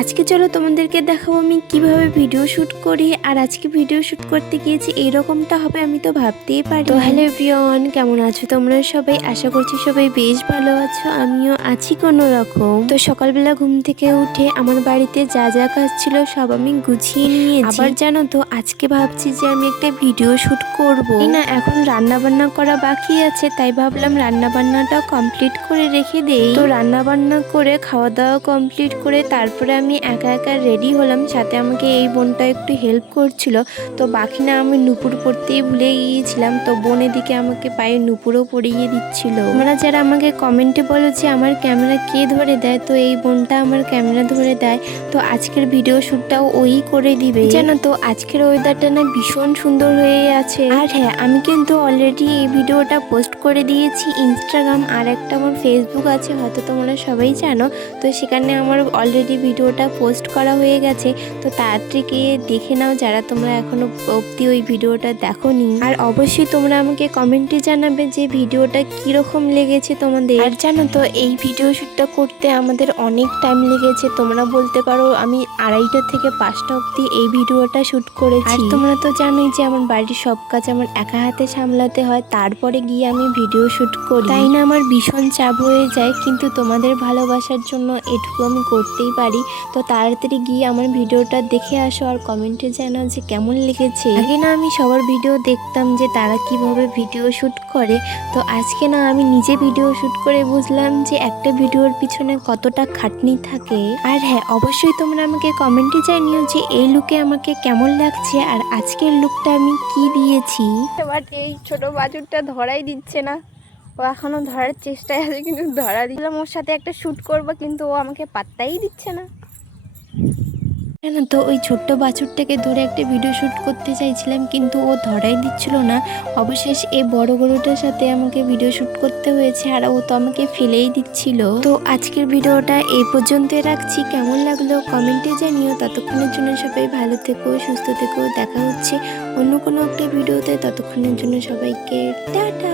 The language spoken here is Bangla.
আজকে চলো তোমাদেরকে দেখাবো আমি কিভাবে ভিডিও শুট করি। আর আজকে ভিডিও শুট করতে গিয়েছি এইরকমটা হবে আমি তো ভাবতেই পারি। তো হ্যালো এভরিওয়ান, কেমন আছো তোমরা সবাই? আশা করছি সবাই বেশ ভালো আছো, আমিও আছি কোনো রকম। তো সকালবেলা ঘুম থেকে উঠে আমার বাড়িতে যা যা কাজ ছিল সব আমি গুছিয়ে নিয়েছি। আবার জানো তো আজকে ভাবছি যে আমি একটা ভিডিও শুট করবো না, এখন রান্না বান্না করা বাকি আছে, তাই ভাবলাম রান্না বান্নাটা কমপ্লিট করে রেখে দেই। তো রান্না বান্না করে খাওয়া দাওয়া কমপ্লিট করে তারপরে আমি একা একা রেডি হলাম, সাথে আমাকে এই বোনটা একটু হেল্প করছিল। তো বাকি না আমি নুপুর পরতেই ভুলে গিয়েছিলাম, তো বোন এদিকে আমাকে পায়ে নুপুরও পরিয়ে দিচ্ছিল। তোমরা যারা আমাকে কমেন্টে বলো যে আমার ক্যামেরা কে ধরে দেয়, তো এই বোনটা আমার ক্যামেরা ধরে দেয়। তো আজকের ভিডিও শ্যুটটাও ওই করে দিবে। জানো তো আজকের ওয়েদারটা না ভীষণ সুন্দর হয়ে আছে। আর হ্যাঁ, আমি কিন্তু অলরেডি এই ভিডিওটা পোস্ট করে দিয়েছি ইনস্টাগ্রাম, আর একটা আমার ফেসবুক আছে, হয়তো তোমরা সবাই জানো। তো সেখানে আমার অলরেডি ভিডিওটা পোস্ট করা হয়ে গেছে, তো তাড়াতাড়ি গিয়ে দেখে নাও যারা তোমরা এখনো অবধি ওই ভিডিওটা দেখোনি। আর অবশ্যই তোমরা আমাকে কমেন্টে জানাবে যে ভিডিওটা কিরকম লেগেছে তোমাদের। আর জানো তো এই ভিডিও শ্যুটটা করতে আমাদের অনেক টাইম লেগেছে, তোমরা বলতে পারো আমি 2:30 থেকে 5টা অবধি এই ভিডিওটা শ্যুট করেছি। আর তোমরা তো জানোই যে আমার বাড়ির সব কাজ আমার একা হাতে সামলাতে হয়, তারপরে গিয়ে আমি ভিডিও শ্যুট করি, তাই না আমার ভীষণ চাপ হয়ে যায়। কিন্তু তোমাদের ভালোবাসার জন্য এটুকু আমি করতেই পারি। তো তাড়াতাড়ি গিয়ে আমার ভিডিওটা দেখে আসো আর কমেন্টে জানাও যে কেমন লেগেছে। আগে না আমি সবার ভিডিও দেখতাম যে তারা কিভাবে ভিডিও শ্যুট করে, তো আজকে না আমি নিজে ভিডিও শ্যুট করে বুঝলাম যে একটা ভিডিওর পিছনে কতটা খাটনি থাকে। আর হ্যাঁ, অবশ্যই তোমরা আমাকে কমেন্টে জানিও যে এই লুকে আমাকে কেমন লাগছে আর আজকের লুকটা আমি কি দিয়েছি। বাট এই ছোট বাছুরটা ধরাই দিচ্ছে না, ও এখনো ধরার চেষ্টায় আছে কিন্তু ধরা দিলাম ওর সাথে একটা শ্যুট করবো, কিন্তু ও আমাকে পাত্তাই দিচ্ছে না। কেন তো ওই ছোট্ট বাছুরটাকে ধরে একটা ভিডিও শ্যুট করতে চাইছিলাম, কিন্তু ও ধরাই দিচ্ছিল না। অবশেষ এই বড় গরুটার সাথে আমাকে ভিডিও শ্যুট করতে হয়েছে, আর ও তো আমাকে ফেলেই দিচ্ছিল। তো আজকের ভিডিওটা এই পর্যন্তই রাখছি, কেমন লাগলো কমেন্টে জানিও। ততক্ষণের জন্য সবাই ভালো থেকো, সুস্থ থেকো, দেখা হচ্ছে অন্য কোনো একটা ভিডিওতে। ততক্ষণের জন্য সবাইকে টাটা।